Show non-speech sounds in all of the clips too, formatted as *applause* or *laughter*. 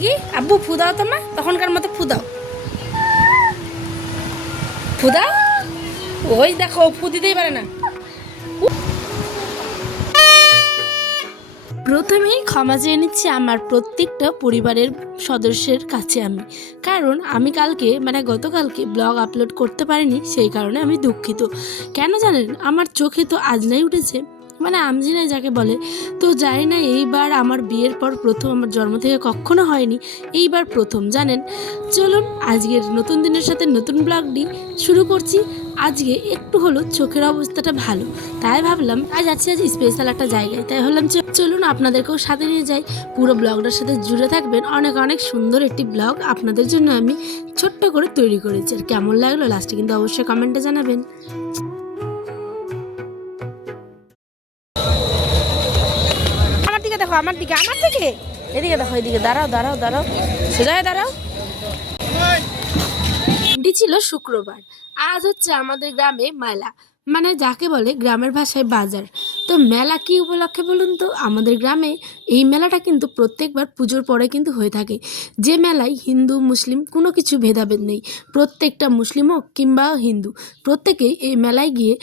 দেখি আব্বু ফু দাও মা? তখনকার মতো ফু দাও ফু ওই দেখো ফু দিতেই পারে না। প্রথমেই ক্ষমা চেয়ে নিচ্ছি আমার প্রত্যেকটা পরিবারের সদস্যের কাছে আমি। কারণ আমি কালকে মানে গতকালকে ব্লগ আপলোড করতে পারিনি, সেই কারণে আমি দুঃখিত। কেন জানেন? আমার চোখে তো আজনাই উঠেছে। মানে আমজিনাই যাকে বলে, তো জানি না এইবার আমার বিয়ের পর প্রথম আমার জন্ম থেকে কখনো হয়নি, এইবার প্রথম, জানেন? চলুন, আজকের নতুন দিনের সাথে নতুন ব্লগটি শুরু করছি। আজকে একটু হলো চোখের অবস্থাটা ভালো, তাই ভাবলাম আজ আছি আজ স্পেশাল একটা জায়গায়, তাই ভাবলাম চলুন আপনাদেরকেও সাথে নিয়ে যাই। পুরো ব্লগটার সাথে জুড়ে থাকবেন অনেক অনেক সুন্দর একটি ব্লগ আপনাদের জন্য আমি ছোট্ট করে তৈরি করেছি, আর কেমন লাগল লাস্টে কিন্তু অবশ্যই কমেন্টে জানাবেন। দেখো আমার দিকে আমার দিকে। এদিকে দেখো, এদিকে, দাঁড়াও দাঁড়াও দাঁড়াও। সোজা হয়ে দাঁড়াও। এটি ছিল শুক্রবার। আজ হচ্ছে আমাদের গ্রামে মেলা। মানে যাকে বলে গ্রামের ভাষায় বাজার। তো মেলা কি উপলক্ষে বলুন তো? আমাদের গ্রামে এই মেলাটা কিন্তু প্রত্যেকবার পুজোর পরে কিন্তু হয়ে থাকে। যে মেলায় হিন্দু, মুসলিম কোনো কিছু ভেদাভেদ নেই। প্রত্যেকটা মুসলিম হোক কিংবা হিন্দু। প্রত্যেকেই এই মেলায় গিয়ে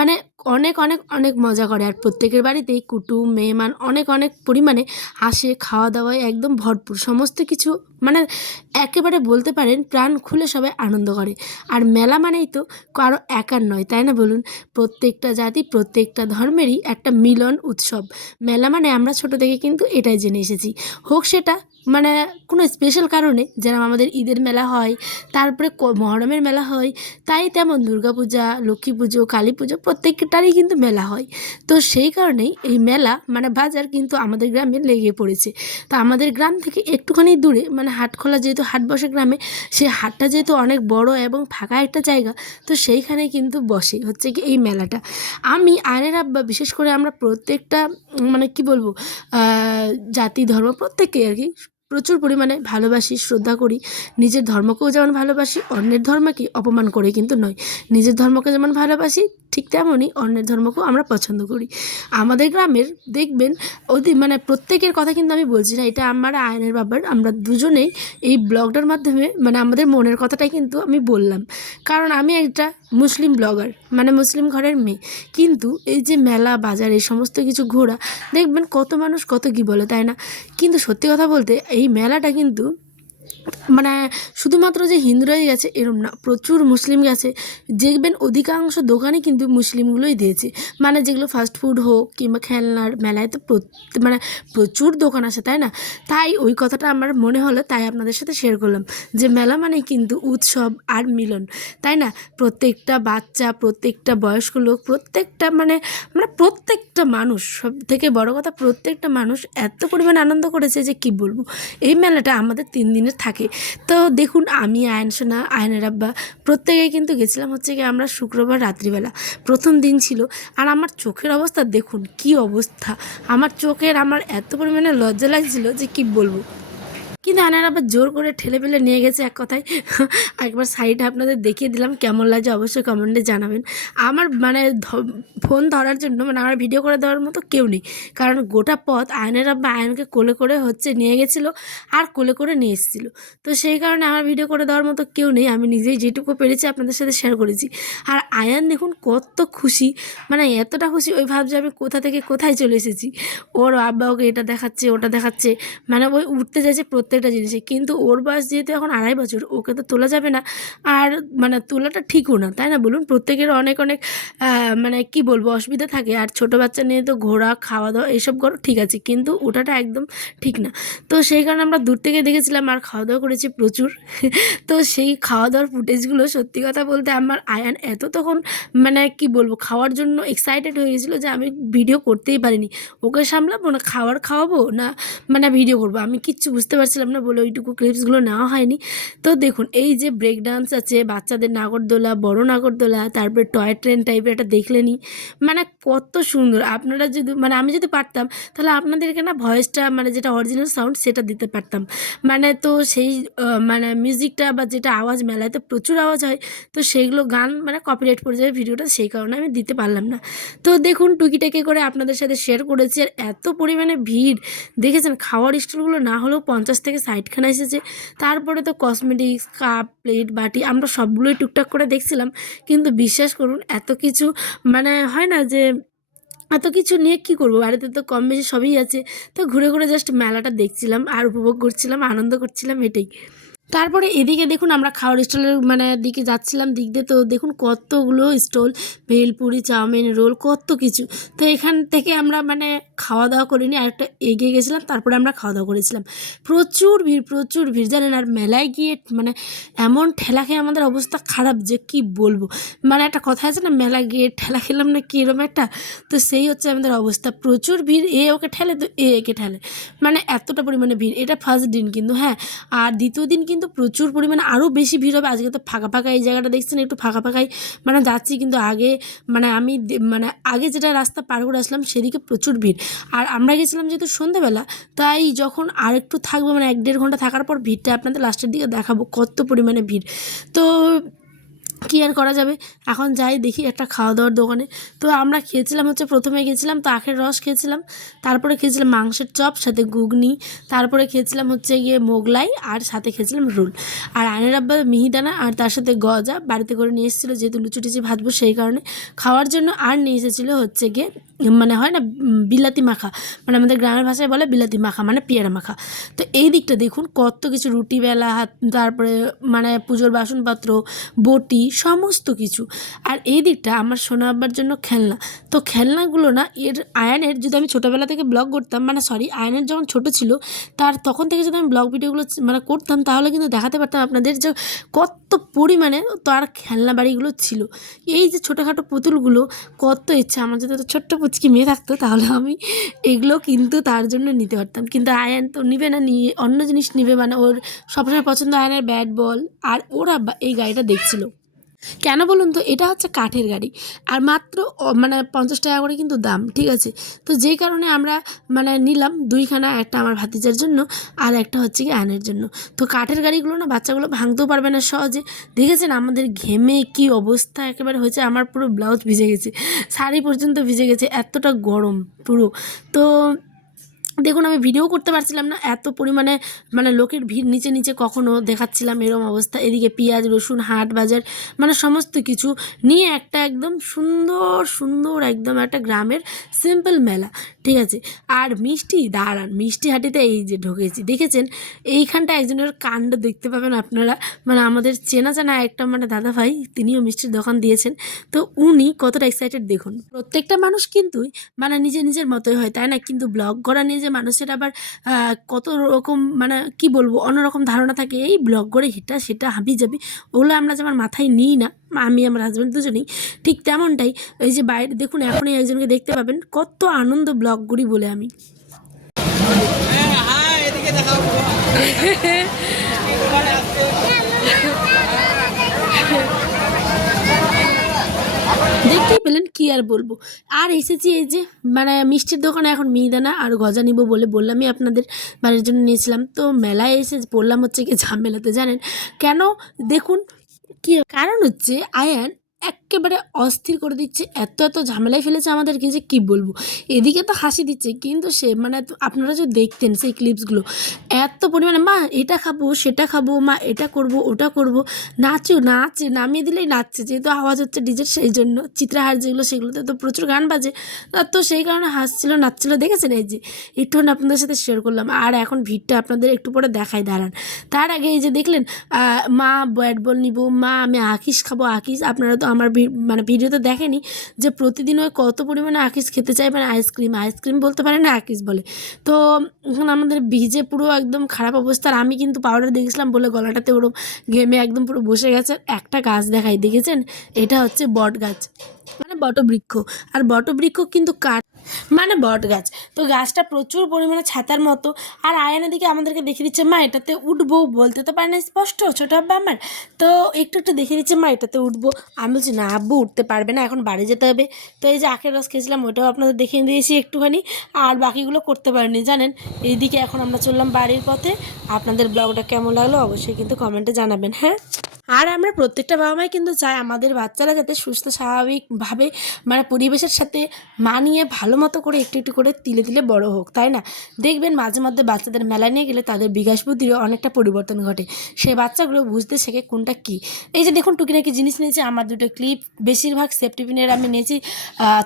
মানে অনেক অনেক অনেক মজা করে। আর প্রত্যেকের বাড়িতেই কুটুম, মেহমান অনেক অনেক পরিমাণে আসে খাওয়া দাওয়ায় একদম ভরপুর। সমস্ত কিছু মানে একেবারে বলতে পারেন প্রাণ খুলে সবাই আনন্দ করে। আর মেলা মানেই তো কারও একার নয়, তাই না বলুন? প্রত্যেকটা জাতি, প্রত্যেকটা ধর্মেরই একটা মিলন উৎসব। মেলা মানে আমরা ছোট থেকে কিন্তু এটাই জেনে এসেছি। হোক সেটা মানে কোনো স্পেশাল কারণে যেরকম আমাদের ঈদের মেলা হয়, তারপরে মহরমের মেলা হয়, তাই তেমন দুর্গাপূজা লক্ষ্মী পুজো, কালী পুজো প্রত্যেকটারই কিন্তু মেলা হয়। তো সেই কারণেই এই মেলা মানে বাজার কিন্তু আমাদের গ্রামে লেগে পড়েছে। তো আমাদের গ্রাম থেকে একটুখানি দূরে মানে হাটখোলা যেহেতু হাট বসে গ্রামে সেই হাটটা যেহেতু অনেক বড় এবং ফাঁকা একটা জায়গা, তো সেইখানে কিন্তু বসে। হচ্ছে কি এই মেলাটা। আমি আরের আব্বা, বিশেষ করে আমরা প্রত্যেকটা মানে কি বলব জাতি, ধর্ম প্রত্যেকেই আর কি প্রচুর পরিমাণে ভালোবাসি, শ্রদ্ধা করি। নিজের ধর্মকেও যেমন ভালোবাসি, অন্যের ধর্মকে অপমান করে কিন্তু নয়। নিজের ধর্মকে যেমন ভালোবাসি, ঠিক তেমনই অন্যের ধর্মকেও আমরা পছন্দ করি। আমাদের গ্রামের, দেখবেন ওদের মানে প্রত্যেকের কথা কিন্তু আমি বলছি না, এটা আমার আয়নের বাবার আমরা দুজনেই এই ব্লগটার মাধ্যমে মানে আমাদের মনের কথাটাই কিন্তু আমি বললাম। কারণ আমি একটা মুসলিম ব্লগার মানে মুসলিম ঘরের মেয়ে। কিন্তু এই যে মেলা, বাজার, এই সমস্ত কিছু ঘোরা, দেখবেন কত মানুষ কত কী বলে, তাই না? কিন্তু সত্যি কথা বলতে, এই মেলাটা কিন্তু মানে শুধুমাত্র যে হিন্দুরাই গেছে, এরম না। প্রচুর মুসলিম গেছে। দেখবেন অধিকাংশ দোকানে কিন্তু মুসলিমগুলোই দিয়েছে। মানে যেগুলো ফাস্ট ফুড হোক কিংবা খেলনার মেলায় তো মানে প্রচুর দোকান আছে, তাই না? তাই ওই কথাটা আমার মনে হলো, তাই আপনাদের সাথে শেয়ার করলাম যে মেলা মানে কিন্তু উৎসব আর মিলন, তাই না? প্রত্যেকটা বাচ্চা, প্রত্যেকটা বয়স্ক লোক, প্রত্যেকটা মানে মানে প্রত্যেকটা মানুষ সব থেকে বড় কথা প্রত্যেকটা মানুষ এত পরিমাণ আনন্দ করেছে যে কি বলব? এই মেলাটা আমাদের তিন দিনের থাকে। তো দেখুন, আমি, আয়ন সোনা, আয়নের আব্বা, প্রত্যেকে কিন্তু গেছিলাম হচ্ছে কি আমরা শুক্রবার, রাত্রিবেলা। প্রথম দিন ছিল। আর আমার চোখের অবস্থা দেখুন, কি অবস্থা। আমার চোখের আমার এত পরিমাণে লজ্জা লাগছিল যে কি বলব? কিন্তু আনার আবার জোর করে ঠেলে ফেলে নিয়ে গেছে এক কথায়। একবার সাইডে আপনাদের দেখিয়ে দিলাম, কেমন লাগছে অবশ্যই কমেন্টে জানাবেন। আমার মানে ফোন ধরার জন্য মানে আমার ভিডিও করে দেওয়ার মতো কেউ নেই। কারণ গোটা পথ আয়নের আব্বা আয়নকে কোলে করে হচ্ছে নিয়ে গেছিল আর কোলে করে নিয়ে এসেছিল। তো সেই কারণে আমার ভিডিও করে দেওয়ার মতো কেউ নেই। আমি নিজেই যেটুকু পেরেছি আপনাদের সাথে শেয়ার করেছি। আর আয়ান দেখুন কত খুশি। মানে এতটা খুশি, ওই ভাবছে আমি কোথা থেকে কোথায় চলে এসেছি। ওর আব্বা ওকে এটা দেখাচ্ছে, ওটা দেখাচ্ছে। মানে ওই উঠতে যাচ্ছে প্রত্যেকটা জিনিসে। কিন্তু ওর বয়স যেহেতু এখন আড়াই বছর, ওকে তো তোলা যাবে না। আর মানে তোলাটা ঠিকও না, তাই না বলুন? প্রত্যেকের অনেক অনেক মানে কি বলব, অসুবিধা থাকে। আর ছোট বাচ্চা নিয়ে তো ঘোরা খাওয়া দাওয়া এইসব করো, ঠিক আছে। কিন্তু ওটাটা একদম ঠিক না। তো সেই কারণে আমরা দূর থেকে দেখেছিলাম আর খাওয়া দাওয়া করেছি প্রচুর। *laughs* তো সেই খাওয়া দাওয়ার ফুটেজগুলো সত্যি কথা বলতে আমার আয়ান এত তখন মানে কি বলব, খাওয়ার জন্য এক্সাইটেড হয়ে গেছিল যে আমি ভিডিও করতেই পারিনি। ওকে সামলাবো না খাওয়ার খাওয়াবো না মানে ভিডিও করব? আমি কিচ্ছু বুঝতে পারছিলাম পারছিলাম না বলে ওইটুকু ক্লিপসগুলো নেওয়া হয়নি। তো দেখুন, এই যে ব্রেক ডান্স আছে, বাচ্চাদের নাগরদোলা, বড় নাগরদোলা, তারপরে টয় ট্রেন টাইপের একটা দেখলেনি মানে কত সুন্দর। আপনারা যদি মানে আমি যদি পারতাম, তাহলে আপনাদেরকে না ভয়েসটা মানে যেটা অরিজিনাল সাউন্ড সেটা দিতে পারতাম। মানে তো সেই মানে মিউজিকটা বা যেটা আওয়াজ মেলায় তো প্রচুর আওয়াজ হয়। তো সেইগুলো গান মানে কপিরাইট পড়ে যাবে ভিডিওটা, সেই কারণে আমি দিতে পারলাম না। তো দেখুন, টুকিটাকি করে আপনাদের সাথে শেয়ার করেছি। আর এত পরিমাণে ভিড়। দেখেছেন, খাওয়ার স্টলগুলো না হলেও পঞ্চাশ থেকে সাইডখানে এসেছে। তারপরে তো কসমেটিক্স কাপ প্লেট বাটি, আমরা সবগুলোই টুকটাক করে দেখছিলাম। কিন্তু বিশ্বাস করুন, এত কিছু মানে হয় না যে এত কিছু নিয়ে কি করব? বাড়িতে তো কম বেশি সবই আছে। তো ঘুরে ঘুরে জাস্ট মেলাটা দেখছিলাম আর উপভোগ করছিলাম, আনন্দ করছিলাম, এটাই। তারপরে এদিকে দেখুন আমরা খাওয়ার স্টলের মানে দিকে যাচ্ছিলাম, দিক দিয়ে তো দেখুন কতগুলো স্টল ভেলপুরি চাউমিন, রোল, কত কিছু। তো এখান থেকে আমরা মানে খাওয়া দাওয়া করিনি আর একটা এগিয়ে গেছিলাম, তারপরে আমরা খাওয়া দাওয়া করেছিলাম। প্রচুর ভিড় প্রচুর ভিড়, জানেন, আর মেলায় গিয়ে মানে এমন ঠেলা খেয়ে আমাদের অবস্থা খারাপ যে কি বলব। মানে একটা কথা আছে না মেলা গিয়ে ঠেলা খেলাম না কি এরকম একটা? তো সেই হচ্ছে আমাদের অবস্থা। প্রচুর ভিড়, এ ওকে ঠেলে, তো এ একে ঠেলে। মানে এতটা পরিমাণে ভিড়, এটা ফার্স্ট দিন কিন্তু হ্যাঁ। আর দ্বিতীয় দিন কিন্তু প্রচুর পরিমাণে আরও বেশি ভিড় হবে। আজকে তো ফাঁকা ফাঁকা এই জায়গাটা দেখছেন, একটু ফাঁকা ফাঁকাই মানে যাচ্ছি কিন্তু আগে মানে আমি মানে আগে যেটা রাস্তা পার করে আসলাম সেদিকে প্রচুর ভিড়। আর আমরা গেছিলাম যেহেতু সন্ধ্যাবেলা তাই যখন আর একটু থাকব মানে এক দেড় ঘণ্টা থাকার পর ভিড়টা আপনাদের লাস্টের দিকে দেখাবো কত পরিমাণে ভিড়। তো কী আর করা যাবে? এখন যাই দেখি একটা খাওয়া দাওয়ার দোকানে। তো আমরা খেয়েছিলাম হচ্ছে প্রথমে গেছিলাম তো আখের রস খেয়েছিলাম। তারপরে খেয়েছিলাম মাংসের চপ, সাথে ঘুগনি। তারপরে খেয়েছিলাম হচ্ছে গিয়ে মোগলাই আর সাথে খেয়েছিলাম রোল। আর আয়নের আব্বা মিহিদানা আর তার সাথে গজা বাড়িতে করে নিয়ে এসেছিল যেহেতু লুচি টুচি ভাজবো সেই কারণে। খাওয়ার জন্য আর নিয়ে এসেছিল হচ্ছে গিয়ে মানে হয় না বিলাতি মাখা। মানে আমাদের গ্রামের ভাষায় বলে বিলাতি মাখা মানে পেয়ারা মাখা। তো এই দিকটা দেখুন কত কিছু রুটি বেলা হাত তারপরে মানে পুজোর বাসনপত্র, বটি সমস্ত কিছু। আর এই দিকটা আমার সোনা আব্বার জন্য খেলনা। তো খেলনাগুলো না, এর আয়নের যদি আমি ছোটোবেলা থেকে ব্লগ করতাম মানে সরি আয়নের যখন ছোট ছিল, তার তখন থেকে যদি আমি ব্লগ ভিডিওগুলো মানে করতাম, তাহলে কিন্তু দেখাতে পারতাম আপনাদের যে কত পরিমাণে তার খেলনা বাড়িগুলো ছিল। এই যে ছোটোখাটো পুতুলগুলো, কত ইচ্ছা। আমার যদি ছোট্ট পুচকি মেয়ে থাকতো, তাহলে আমি এগুলো কিন্তু তার জন্য নিতে পারতাম। কিন্তু আয়ন তো নিবে না, নিয়ে অন্য জিনিস নিবে মানে ওর সবসময় পছন্দ আয়নের ব্যাট বল আর ওরা এই গাড়িটা দেখছিল। কেন বলুন তো? এটা হচ্ছে কাঠের গাড়ি। আর মাত্র মানে পঞ্চাশ টাকা করে কিন্তু দাম, ঠিক আছে? তো যেই কারণে আমরা মানে নিলাম দুইখানা, একটা আমার ভাতিজার জন্য আর একটা হচ্ছে কি আয়নের জন্য। তো কাঠের গাড়িগুলো না বাচ্চাগুলো ভাঙতেও পারবে না সহজে। দেখেছেন আমাদের ঘেমে কি অবস্থা একেবারে হয়েছে, আমার পুরো ব্লাউজ ভিজে গেছে, শাড়ি পর্যন্ত ভিজে গেছে, এতটা গরম পুরো। তো দেখুন, আমি ভিডিও করতে পারছিলাম না, এত পরিমাণে মানে লোকের ভিড় নিচে নিচে কখনো দেখাচ্ছিলাম এরম অবস্থা। এদিকে পেঁয়াজ, রসুন, হাট, বাজার মানে সমস্ত কিছু নিয়ে একটা একদম সুন্দর সুন্দর একদম একটা গ্রামের সিম্পল মেলা, ঠিক আছে? আর মিষ্টি, দাঁড়ান, মিষ্টি হাটিতে এই যে ঢুকেছি, দেখেছেন? এইখানটা একজনের কাণ্ড দেখতে পাবেন আপনারা। মানে আমাদের চেনা জানা একটা মানে দাদা ভাই তিনিও মিষ্টির দোকান দিয়েছেন। তো উনি কতটা এক্সাইটেড দেখুন। প্রত্যেকটা মানুষ কিন্তু মানে নিজে নিজের মতোই হয়, তাই না? কিন্তু ব্লগ করা নিয়ে যে মানুষের আবার কত রকম মানে কি বলব অন্যরকম ধারণা থাকে এই ব্লগ করে হেটা সেটা হাবি যাবি। ওগুলো আমরা যেমন মাথায় নিই না আমি আমার হাজব্যান্ড দুজনেই ঠিক তেমনটাই এই যে বাইরে দেখুন এখনই একজনকে দেখতে পাবেন কত আনন্দ ব্লগ করি বলে আমি। হ্যাঁ এদিকে *laughs* দেখতেই পেলেন কি আর বলব। আর এসেছি এই যে মানে মিষ্টির দোকানে এখন মিহিদানা আর গজা নিব বলে বললামই আপনাদের বাড়ির জন্য নিয়েছিলাম। তো মেলায় এসে বললাম হচ্ছে কি ঝামেলাতে, জানেন? কেন? দেখুন, কি কারণ হচ্ছে, আয়ান একেবারে অস্থির করে দিচ্ছে। এত এত ঝামেলায় ফেলেছে আমাদেরকে যে কি বলব? এদিকে তো হাসি দিচ্ছে, কিন্তু সে মানে আপনারা যদি দেখতেন সেই ক্লিপসগুলো এত পরিমাণে, মা, এটা খাব, সেটা খাব, মা, এটা করব, ওটা করব। নাচো, নাচে, নামিয়ে দিলেই নাচছে, যেহেতু আওয়াজ হচ্ছে ডিজের সেই জন্য, চিত্রাহার যেগুলো, সেগুলোতে তো প্রচুর গান বাজে। তো সেই কারণে হাসছিল, নাচছিল, দেখেছেন? এই যে একটুখানি আপনাদের সাথে শেয়ার করলাম। আর এখন ভিড়টা আপনাদের একটু পরে দেখায়, দাঁড়ান। তার আগে এই যে দেখলেন মা ব্যাট বল নিব, মা, আমি আকিস খাব আকিস আপনারা তো আমার মানে ভিডিওতে দেখেনি যে প্রতিদিন ওই কত পরিমাণে আকিস খেতে চায় মানে আইসক্রিম আইসক্রিম বলতে পারে না, আকিস বলে। তো এখন আমাদের ভিজে পুরো একদম খারাপ অবস্থা, আর আমি কিন্তু পাউডার দেখেছিলাম বলে গলাটাতে ওরম গেমে একদম পুরো বসে গেছে। একটা গাছ দেখাই, দেখেছেন? এটা হচ্ছে বট গাছ মানে বটবৃক্ষ। আর বটবৃক্ষ কিন্তু কাঠ মানে বট গাছ। তো গাছটা প্রচুর পরিমাণে ছাতার মতো। আর আয়নের দিকে আমাদেরকে দেখে দিচ্ছে, মা, এটাতে উঠবো। বলতে তো পারে না স্পষ্ট, ছোটো আব্বা আমার। তো একটু একটু দেখে দিচ্ছে, মা, এটাতে উঠবো। আমি বলছি, না আব্বু, উঠতে পারবে না, এখন বাড়ি যেতে হবে। তো এই যে আখের রস খেয়েছিলাম, ওইটাও আপনাদের দেখিয়ে দিয়েছি একটুখানি। আর বাকিগুলো করতে পারিনি, জানেন? এইদিকে এখন আমরা চললাম বাড়ির পথে। আপনাদের ব্লগটা কেমন লাগল অবশ্যই কিন্তু কমেন্টে জানাবেন হ্যাঁ? আর আমরা প্রত্যেকটা বাবা মাই কিন্তু চাই আমাদের বাচ্চারা যাতে সুস্থ, স্বাভাবিকভাবে মানে পরিবেশের সাথে মানিয়ে ভালো মতো করে একটু একটু করে তিলে তিলে বড় হোক, তাই না? দেখবেন মাঝে মধ্যে বাচ্চাদের মেলা নিয়ে গেলে তাদের বিকাশ বুদ্ধিরও অনেকটা পরিবর্তন ঘটে। সেই বাচ্চাগুলো বুঝতে শেখে কোনটা কী। এই যে দেখুন টুকিনাকি জিনিস নিয়েছি, আমার দুটো ক্লিপ, বেশিরভাগ সেফটি পিনের আমি নিয়েছি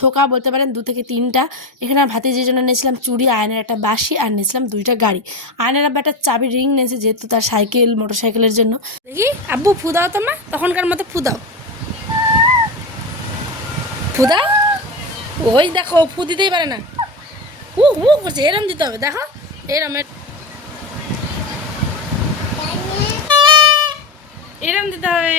থোকা বলতে পারেন দু থেকে তিনটা। এখানে আর ভাতিজির জন্য নিয়েছিলাম চুড়ি, আয়নার একটা বাসি আর নিয়েছিলাম দুইটা গাড়ি। আয়নার আব্বা একটা চাবি রিং নিয়েছে, যেহেতু তার সাইকেল মোটর সাইকেলের জন্য। দেখি, আব্বু ফু দাও তো মা তখনকার মতো ফু দাও ফু দাও ওই দেখো ফু দিতেই পারে না। উ উ করছে, এরম দিতে হবে, দেখো, এরম এরম দিতে হবে।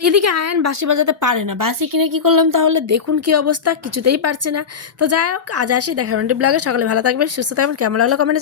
এদিকে আয়ন বাঁশি বাজাতে পারে না। বাঁশি কিনে কি করলাম তাহলে? দেখুন কি অবস্থা, কিছুতেই পারছে না। তো যাই হোক, আজ আসি দেখা ব্লগে। সকালে ভালো থাকবেন, সুস্থ থাকবেন। কেমন লাগল কমেন্টে